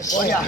ஓடியா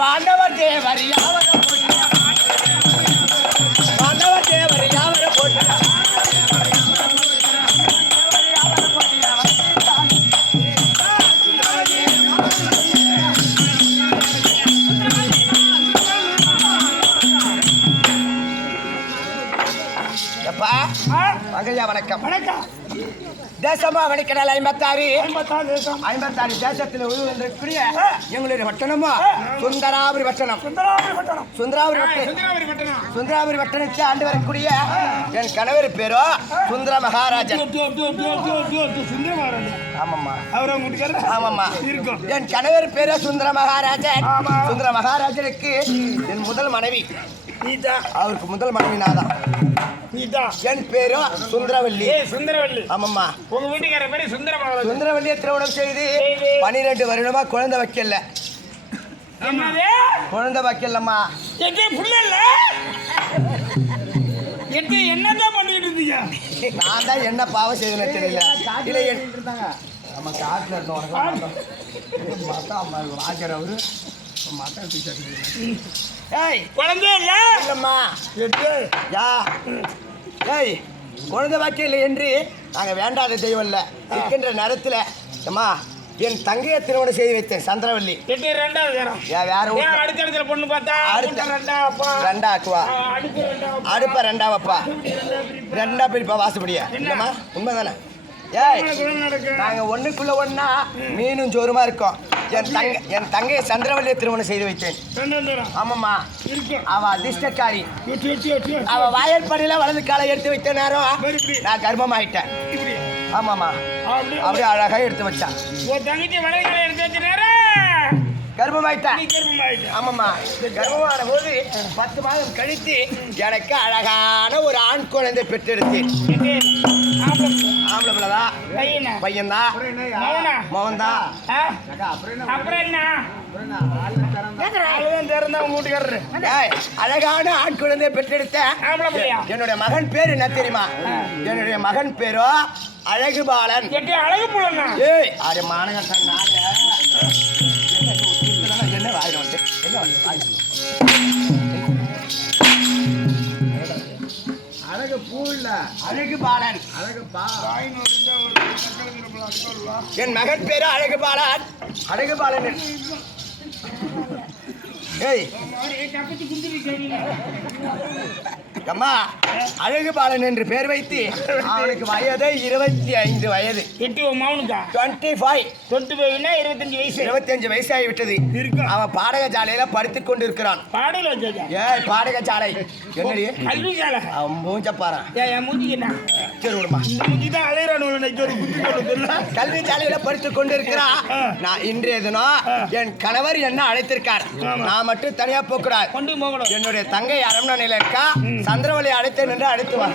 வாண்டவர் தேவர் யாவர வாண்டவர் தேவர் யாவர போட்டு வணக்கம் வணக்கம் தேசமா வணிகடல் 56 தேசத்தில் உருவென்றக்கூடிய எங்களுடைய பட்டணமோ சுந்தராபுரி பட்டணம். சுந்தராபுரி பட்டணத்தை ஆண்டு வரக்கூடிய என் கணவர் பேரோ சுந்தர மகாராஜன். ஆமாம்மா, என் கணவர் பேரோ சுந்தர மகாராஜன். சுந்தர மகாராஜனுக்கு என் முதல் மனைவி, அவருக்கு முதல் மனைவி நாதான். என் பேரோ சுந்தரவல்லி. ஆமாம்மா, உங்க வீட்டுக்கார பேரு சுந்தரவல்லியை திருமணம் செய்து 12 வருடமா குழந்தை வைக்கல. குழந்தை வைக்கலம்மா. என்னதான் பண்ணிட்டு இருந்தீங்க? நான் தான் என்ன பாவம் செய்தேன்னு தெரியல. இல்ல நம்ம காட்டுல இருந்தோம் அவரு குழந்தை இல்ல இல்லம்மா. குழந்தை வாக்கியம் இல்லை என்று நாங்கள் வேண்டாத தெய்வம் இல்லை. இருக்கின்ற நேரத்தில் அம்மா என் தங்கையை திருமணம் செய்து வைத்தேன் சந்திரவல்லி. வேற அடுத்த பொண்ணு பார்த்தா ரெண்டாக்குவா அடுப்பா ரெண்டாவப்பா ரெண்டா பிரிப்பா வாசப்படியா. இல்லம்மா உண்மைதானே? நாங்க ஒண்ணுக்குள்ள ஒன்னா மீனும் சோறுமா இருக்கோம். என் தங்கையை சந்திரவல்லியை திருமணம் செய்து வைத்தேன். ஆமாம்மா, அவ அதிர்ஷ்டக்காரி. அவ வாயற்படியில வலது காலை எடுத்து வைத்த நேரம் நான் கர்ப்பமாயிட்டேன். ஆமாம்மா, அப்படியே அழகா எடுத்து வச்சான். கர்ப்பமாயிட்டேன். ஆமாம்மா, கர்ப்பமான போது 10 மாதம் கழித்து எனக்கு அழகான ஒரு ஆண் குழந்தை பெற்றெடுத்தேன். ஆம்பளை பிள்ளைதான், பையன்தான், மகன்தான். அழகான ஆண் குழந்தை பெற்றெடுத்த என்னுடைய மகன் பேரு என்ன தெரியுமா? என்னுடைய மகன் பேரோ அழகு பாலன். அழகு பாலன். ஏய் அது மாநகர என்ன வாயில வந்து என்ன அழகு பூ இல்ல, அழகு பாலன். என் மகன் பேரு அழகு பாலன். அழகு பாலன். ஏய் அம்மா, அழகு பாலன் என்று பெயர் வைத்து அவனுக்கு வயது 25 வயது. 25 வயசு ஆகிவிட்டது. அவன் பாடக சாலையில படித்துக் கொண்டு இருக்கிறான். பாடக சாலை என்னடி அவன் மூஞ்ச பாரு. கல்வி சாலையில படித்துக் கொண்டு இருக்கிறான். நான் இன்றைய தினம் என் கணவர் என்ன அழைத்திருக்கார். நான் மட்டும் தனியா போக்கூடாது. என்னுடைய தங்கை அரண்மனையில இருக்கா. சந்திரவலி அழைத்தேன் என்று அழைத்து வா.